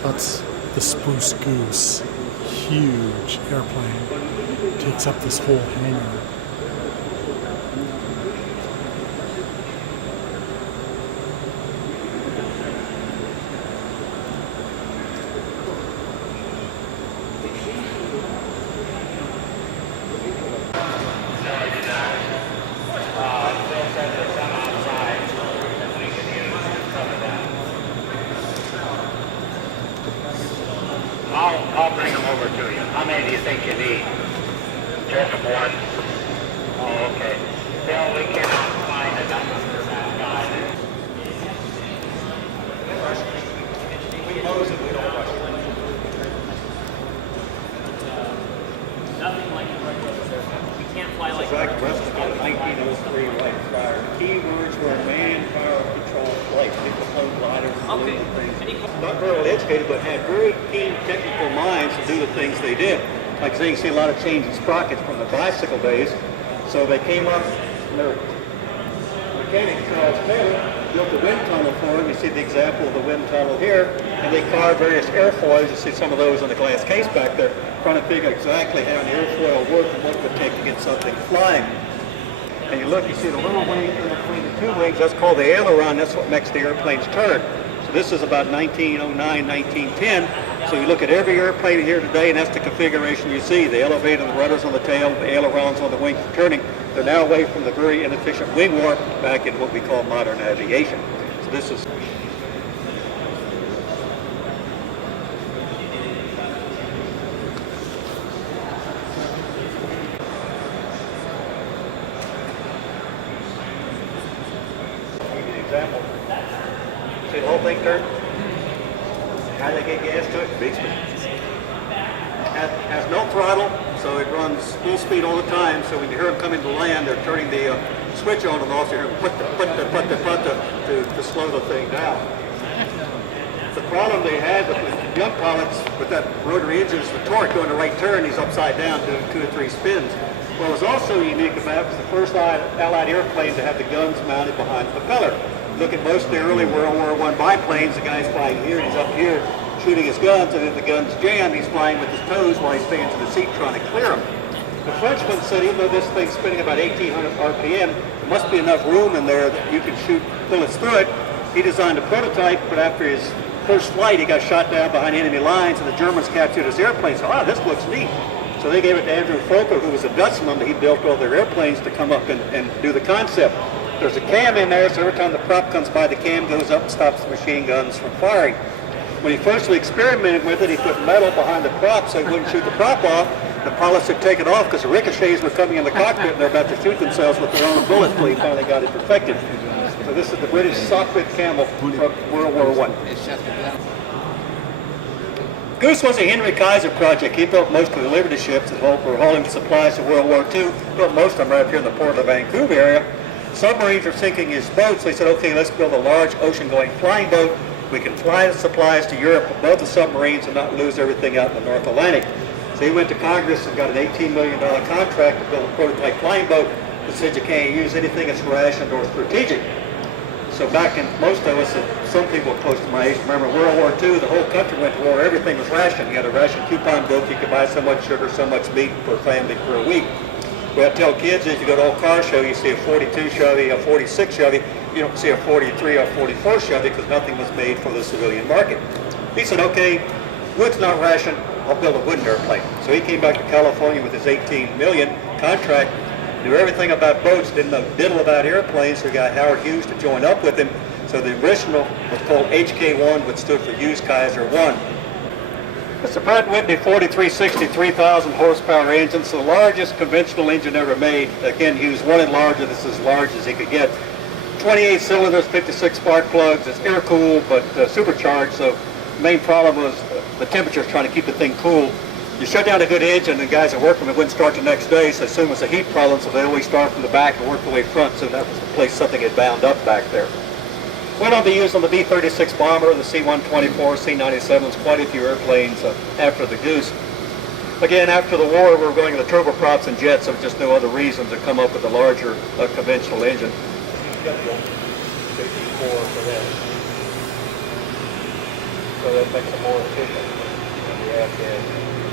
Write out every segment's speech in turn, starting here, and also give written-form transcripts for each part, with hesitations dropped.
So that's the Spruce Goose. Huge airplane. Takes up this whole hangar. I'll bring them over to you. How many do you think you need? Just one? Oh, okay. Bill, we cannot find enough for that guy. We pose it, we don't rush it. Nothing like the regular aircraft. We can't fly like Like the rest of the 1903 light fire. Keywords were man-power control flight. People flew gliders and okay. things. Not very well educated, but had very keen technical minds to do the things they did. Like I say, you see a lot of change in sprockets from the bicycle days. So they came up, and their mechanic, Charles Taylor, built a wind tunnel for them. You see the example of the wind tunnel here. And they carved various airfoils. You see some of those on the glass case back there, trying to figure exactly how an airfoil worked and what it would take to get something flying. And you look, you see the little wing in between the two wings, that's called the aileron. That's what makes the airplanes turn. So this is about 1909, 1910. So you look at every airplane here today, and that's the configuration you see. The elevator, the rudders on the tail, the ailerons on the wings for turning. They're now away from the very inefficient wing warp back in what we call modern aviation. So this is... Example. See the whole thing turn? How they get gas to it? Big speed. Has no throttle, so it runs full speed all the time. So when you hear them coming to land, they're turning the switch on and off. You hear them put to slow the thing down. The problem they had with the young pilots with that rotary engine is the torque. Going the right turn, he's upside down doing 2 or 3 spins. What was also unique about it was the first Allied airplane to have the guns mounted behind the propeller. Look at most of the early World War I biplanes, the guy's flying here, and he's up here shooting his guns, and if the gun's jammed, he's flying with his toes while he's staying to the seat trying to clear them. The Frenchman said even though this thing's spinning about 1,800 RPM, there must be enough room in there that you can shoot bullets through it. He designed a prototype, but after his first flight, he got shot down behind enemy lines, and the Germans captured his airplane. So, this looks neat. So they gave it to Andrew Fokker, who was a Dutchman that he built all their airplanes to come up and do the concept. There's a cam in there, so every time the prop comes by, the cam goes up and stops the machine guns from firing. When he first experimented with it, he put metal behind the prop so he wouldn't shoot the prop off. The pilots would take it off because the ricochets were coming in the cockpit and they're about to shoot themselves with their own bullets until he finally got it perfected. So this is the British sockpit camel from World War I. Goose was a Henry Kaiser project. He built most of the Liberty ships that were hauling supplies to World War II. Built most of them right up here in the Port of Vancouver area. Submarines were sinking his boats. They said, okay, let's build a large ocean-going flying boat. We can fly the supplies to Europe above the submarines and not lose everything out in the North Atlantic. So he went to Congress and got an $18 million contract to build a prototype flying boat that said you can't use anything that's rationed or strategic. So back in most of us, some people close to my age, remember World War II, the whole country went to war, everything was rationed. You had a ration coupon book, you could buy so much sugar, so much meat per family for a week. What I tell kids is you go to an old car show, you see a 42 Chevy, a 46 Chevy, you don't see a 43 or 44 Chevy because nothing was made for the civilian market. He said, okay, wood's not rationed, I'll build a wooden airplane. So he came back to California with his $18 million contract, knew everything about boats, didn't know diddle about airplanes, so he got Howard Hughes to join up with him. So the original was called HK1, which stood for Hughes Kaiser 1. It's a Pratt & Whitney 4360 3,000 horsepower engine. It's the largest conventional engine ever made. Again, Hughes wanted larger. This is as large as he could get. 28 cylinders, 56 spark plugs. It's air-cooled, but supercharged. So the main problem was the temperature, trying to keep the thing cool. You shut down a good engine, and the guys that work from it wouldn't start the next day, so assume it's a heat problem, so they always start from the back and work the way front, so that was the place something had bound up back there. Went on to be used on the B-36 bomber, the C-124, C-97s, quite a few airplanes after the Goose. Again, after the war, we were going to the turboprops and jets, so just no other reason to come up with a larger conventional engine. so that makes them more efficient. And we have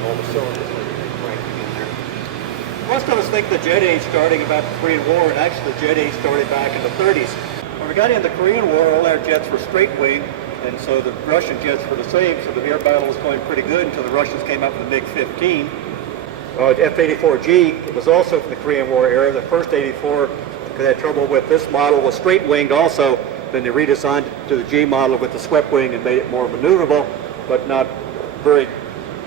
all the cylinders that are cranking in there. Most of us think the jet age starting about the Korean War, and actually the jet age started back in the 30s. When we got into the Korean War, all our jets were straight wing, and so the Russian jets were the same, so the air battle was going pretty good until the Russians came up with the MiG-15. F-84G was also from the Korean War era. The first 84 had trouble with this model, was straight winged also. Then they redesigned it to the G model with the swept wing and made it more maneuverable, but not very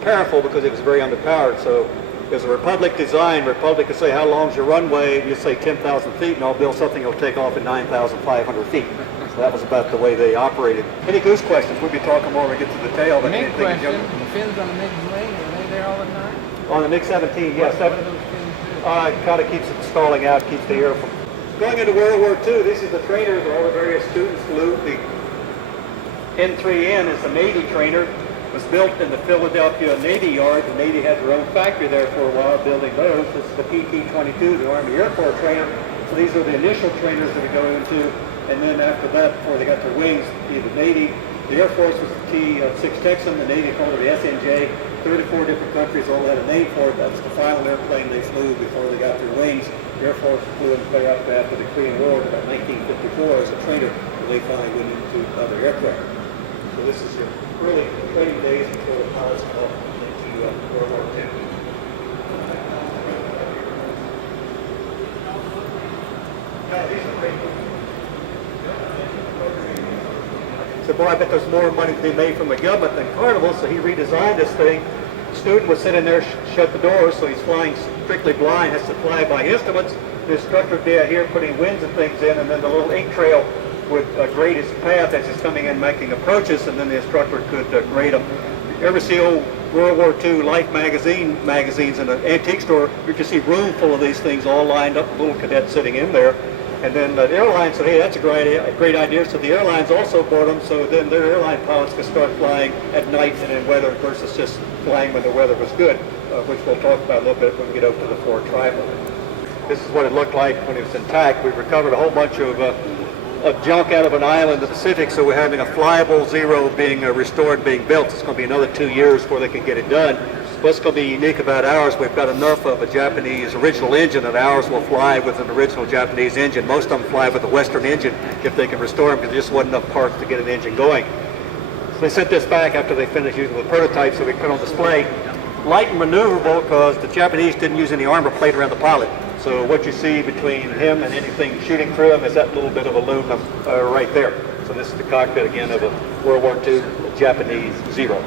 powerful because it was very underpowered. So it was a Republic design. Republic could say, how long's your runway? You say 10,000 feet, and I'll build something that'll take off at 9,500 feet. So that was about the way they operated. Any goose questions? We'll be talking more when we get to the tail. The MiG question, the fins on the MiG wing, are they there all the time? On the MiG-17, yes. What do those fins do? It kind of keeps it stalling out, keeps the air from... Going into World War II, this is the trainers all the various students flew. The N3N is the Navy trainer. It was built in the Philadelphia Navy Yard. The Navy had their own factory there for a while building those. This is the PT-22, the Army Air Corps trainer. So these are the initial trainers that we go into. And then after that, before they got their wings, the Navy, the Air Force was the T-6 Texan, the Navy called it the SNJ. 34 different countries all had a name for it. That's the final airplane they flew before they got their wings. The Air Force flew in clear up after the Korean War in about 1954 as a trainer, and they finally went into other aircraft. So this is your early training days before the pilots come up into World War II. No, these are great. So, boy, I bet there's more money to be made from the government than Carnival, so he redesigned this thing. The student would sit in there, shut the doors, so he's flying strictly blind, has to fly by instruments. The instructor would be out here putting winds and things in, and then the little ink trail would grade his path as he's coming in making approaches, and then the instructor could grade them. You ever see old World War II Life magazines in an antique store? You can see a room full of these things all lined up, little cadets sitting in there. And then the airline said, hey, that's a great idea. So the airlines also bought them, so then their airline pilots could start flying at night and in weather versus just flying when the weather was good, which we'll talk about a little bit when we get over to the Ford Tribal. This is what it looked like when it was intact. We recovered a whole bunch of junk out of an island in the Pacific, so we're having a flyable Zero being restored, being built. It's going to be another 2 years before they can get it done. What's going to be unique about ours, we've got enough of a Japanese original engine that ours will fly with an original Japanese engine. Most of them fly with a Western engine if they can restore them, because there just wasn't enough parts to get an engine going. So they sent this back after they finished using the prototype so we could put on display. Light and maneuverable because the Japanese didn't use any armor plate around the pilot. So what you see between him and anything shooting through him is that little bit of aluminum right there. So this is the cockpit again of a World War II Japanese Zero.